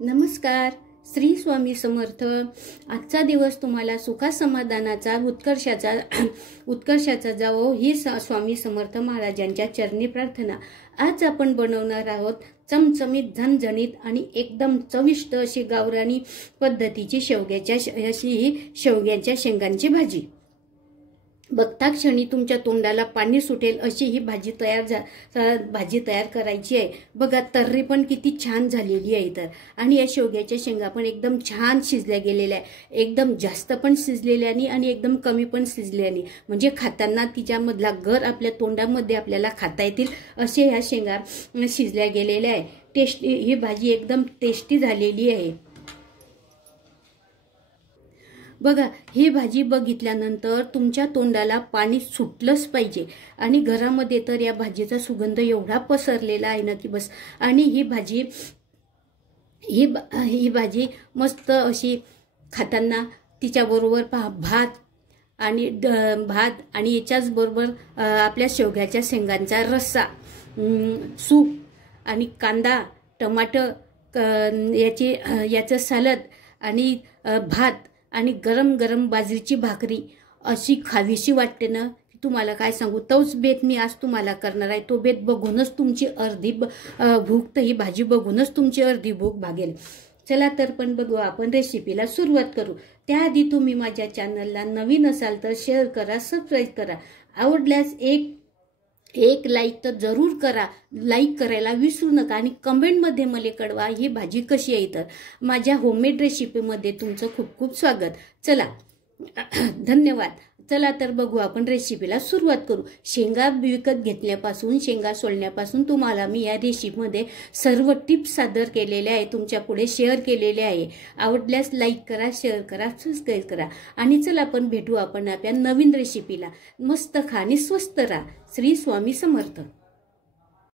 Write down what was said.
नमस्कार. श्री स्वामी समर्थ. आजचा दिवस तुम्हाला सुखा समाधानाचा उत्कर्षाचा जावो ही स्वामी समर्थ महाराजांच्या चरणी प्रार्थना. आज आपण बनवणार आहोत चमचमीत, झणझणीत आणि एकदम चविष्ट अशी गावरानी पद्धतीची शेवग्याच्या शेंगांची भाजी. बघता क्षणी तुमच्या तोंडाला पाणी सुटेल अशी ही भाजी तयार करायची आहे. बघा, तर्री पण किती छान झालेली आहे तर. आणि या शेवग्याच्या शेंगा पण एकदम छान शिजल्या गेलेल्या आहे. एकदम जास्त पण शिजलेल्या नाही आणि एकदम कमी पण शिजल्या नाही, म्हणजे खाताना तिच्यामधला गर आपल्या तोंडामध्ये आपल्याला खाता येतील असे ह्या शेंगा शिजल्या गेलेल्या आहे. टेस्टी ही भाजी एकदम टेस्टी झालेली आहे. बघा, ही भाजी बघितल्यानंतर तुमच्या तोंडाला पाणी सुटलंच पाहिजे. आणि घरामध्ये तर या भाजीचा सुगंध एवढा पसरलेला आहे ना की बस. आणि ही भाजी मस्त अशी खाताना तिच्याबरोबर भात आणि याच्याच बरोबर आपल्या शेवग्याच्या शेंगांचा रस्सा, सूप आणि कांदा टमाटर याचं सॅलड आणि भात आणि गरम गरम बाजरीची भाकरी अशी खावीशी वाटते ना की तुम्हाला काय सांगू. तोच बेत मी आज तुम्हाला करणार आहे. तो बेत बघूनच तुमची अर्धी भूक, तर ही भाजी बघूनच तुमची अर्धी भूक भागेल. चला तर पण बघू, आपण रेसिपीला सुरुवात करू. त्याआधी तुम्ही माझ्या चॅनलला नवीन असाल तर शेअर करा, सबस्क्राईब करा. आवडल्यास एक लाईक तर जरूर करा. लाईक करायला विसरू नका आणि कमेंटमध्ये मला कळवा ही भाजी कशी आहे. तर माझ्या होममेड रेसिपीमध्ये तुमचं खूप खूप स्वागत. चला, धन्यवाद. चला तर बघू, आपण रेसिपीला सुरुवात करू. शेंगा विकत घेतल्यापासून शेंगा सोलण्यापासून तुम्हाला मी या रेसिपीमध्ये सर्व टिप्स सादर केलेल्या आहे, तुमच्या पुढे शेअर केलेले आहे. आवडल्यास लाईक करा, शेअर करा, सबस्क्राईब करा. आणि चला आपण भेटू आपण आपल्या नवीन रेसिपीला. मस्त खा आणि स्वस्त राहा. श्री स्वामी समर्थ.